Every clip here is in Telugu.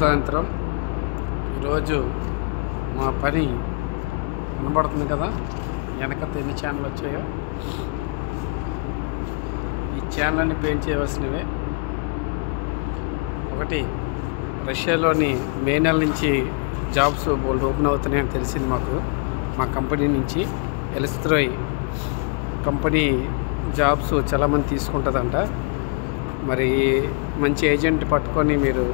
సాయంత్రం ఈరోజు మా పని కనబడుతుంది కదా, వెనక ఎన్ని ఛానల్ వచ్చాయో. ఈ ఛానల్ని పెయింట్ చేయవలసినవే. ఒకటి, రష్యాలోని మే నెల నుంచి జాబ్స్ బోల్డ్ ఓపెన్ అవుతున్నాయని తెలిసింది మా కంపెనీ నుంచి. ఎలిస్త్రోయ్ కంపెనీ జాబ్స్ చాలామంది తీసుకుంటుందంట. మరి మంచి ఏజెంట్ పట్టుకొని మీరు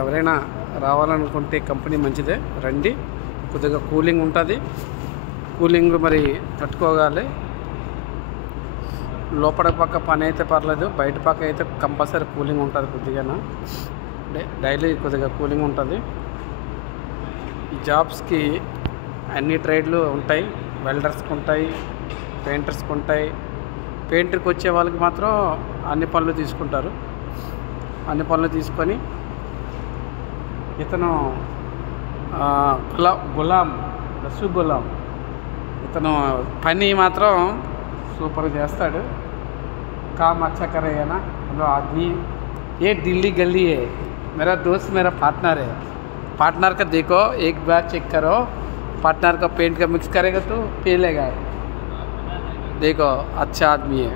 ఎవరైనా రావాలనుకుంటే కంపెనీ మంచిదే, రండి. కొద్దిగా కూలింగ్ ఉంటుంది, కూలింగ్ మరి తట్టుకోగాలి. లోపల పక్క పని అయితే పర్లేదు, బయట పక్క అయితే కంపల్సరీ కూలింగ్ ఉంటుంది. కొద్దిగా డైలీ కొద్దిగా కూలింగ్ ఉంటుంది. ఈ జాబ్స్కి అన్ని ట్రేడ్లు ఉంటాయి. వెల్డర్స్కి ఉంటాయి, పెయింటర్స్కి ఉంటాయి. పెయింటర్కి వచ్చే వాళ్ళకి మాత్రం అన్ని పనులు తీసుకుంటారు. అన్ని పనులు తీసుకొని ఇతను గులాం ఇతను పని మాత్రం సూపర్గా చేస్తాడు. काम अच्छा करेगा ना मतलब आदमी। ये दिल्ली गली है, मेरा दोस्त मेरा पार्टनर है। पार्टनर का देखो, एक बार चेक करो, पार्टनर का पेंट का मिक्स करेगा तो पी लेगा। देखो अच्छा आदमी है।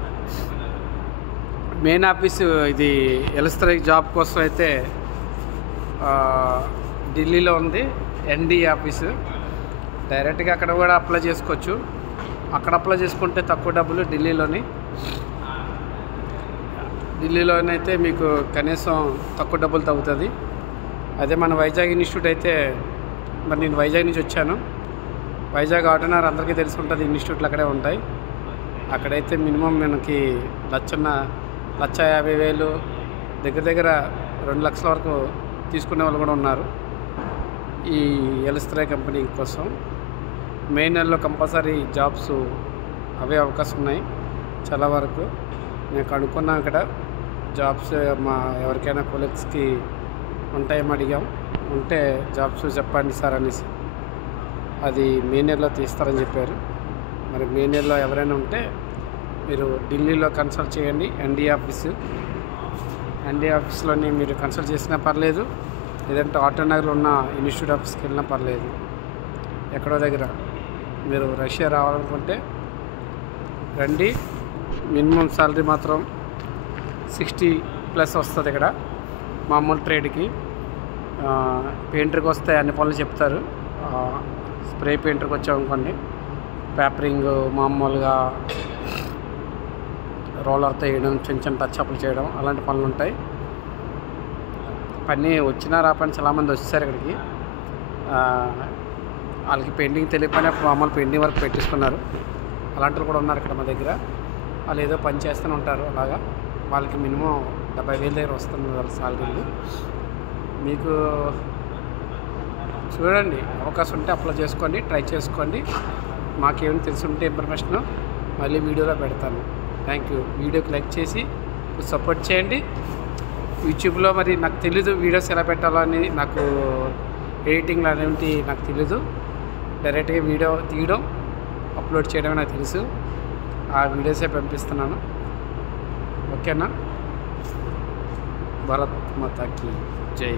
మెయిన్ ఆఫీస్ ఇది ఎలిస్త్రోయ్ జాబ్ కోసం అయితే ఢిల్లీలో ఉంది, ఎన్డీ ఆఫీసు. డైరెక్ట్గా అక్కడ కూడా అప్లై చేసుకోవచ్చు. అక్కడ అప్లై చేసుకుంటే తక్కువ డబ్బులు. ఢిల్లీలోనైతే మీకు కనీసం తక్కువ డబ్బులు తగ్గుతుంది. అదే మన వైజాగ్ ఇన్స్టిట్యూట్ అయితే, మరి నేను వైజాగ్ నుంచి వచ్చాను. వైజాగ్ ఆటోనగర్ అందరికీ తెలిసి ఉంటుంది, ఇన్స్టిట్యూట్లు అక్కడే ఉంటాయి. అక్కడైతే మినిమం మనకి 1,50,000 దగ్గర 2 లక్షల వరకు తీసుకునే వాళ్ళు కూడా ఉన్నారు ఈ ఎలిస్త్రోయ్ కంపెనీ కోసం. మే నెలలో కంపల్సరీ జాబ్స్ అవే అవకాశం ఉన్నాయి చాలా వరకు. నేను కనుక్కున్నా అక్కడ జాబ్స్ ఎవరికైనా కొలీగ్స్కి ఉంటాయేమో అడిగాం. ఉంటే జాబ్స్ చెప్పండి సార్ అనేసి. అది మే నెలలో తీస్తారని చెప్పారు. మరి మే నెలలో ఎవరైనా ఉంటే మీరు ఢిల్లీలో కన్సల్ట్ చేయండి. ఎన్డీ ఆఫీస్లోని మీరు కన్సల్ట్ చేసినా పర్లేదు, లేదంటే ఆటోనగర్లో ఉన్న ఇన్స్టిట్యూట్ ఆఫీస్కి వెళ్ళినా పర్లేదు. ఎక్కడో దగ్గర మీరు రష్యా రావాలనుకుంటే రండి. మినిమం శాలరీ మాత్రం 60+ వస్తుంది ఇక్కడ మామూలు ట్రేడ్కి. పెయింటర్కి వస్తే అన్ని పనులు చెప్తారు. స్ప్రే పెయింటర్కి వచ్చామనుకోండి, పేపరింగ్, మామూలుగా రోలర్తో వేయడం, చిన్న టచ్అప్లు చేయడం, అలాంటి పనులు ఉంటాయి. పని వచ్చినా రాపని చాలామంది వచ్చేసారు ఇక్కడికి. వాళ్ళకి పెయింటింగ్ తెలియకపోయినా మామూలు పెయింటింగ్ వర్క్ పెట్టిస్తున్నారు. అలాంటి కూడా ఉన్నారు ఇక్కడ మా దగ్గర. వాళ్ళు ఏదో పని చేస్తూనే ఉంటారు. అలాగా వాళ్ళకి మినిమం 70,000 దగ్గర వస్తుంది వాళ్ళ సాలరీలు. మీకు చూడండి, అవకాశం ఉంటే అప్లై చేసుకోండి, ట్రై చేసుకోండి. మాకేమైనా తెలుసుంటే ఇన్ఫర్మేషన్ మళ్ళీ వీడియోలో పెడతాను. Thank you. వీడియోకి లైక్ చేసి సపోర్ట్ చేయండి. యూట్యూబ్లో మరి నాకు తెలీదు వీడియోస్ ఎలా పెట్టాలో అని, నాకు ఎడిటింగ్లో అనేవి నాకు తెలీదు. డైరెక్ట్గా వీడియో తీయడం, అప్లోడ్ చేయడమే నాకు తెలుసు. ఆ వీడియోసే పంపిస్తున్నాను. ఓకేనా? భారత్ మాతాకి జై.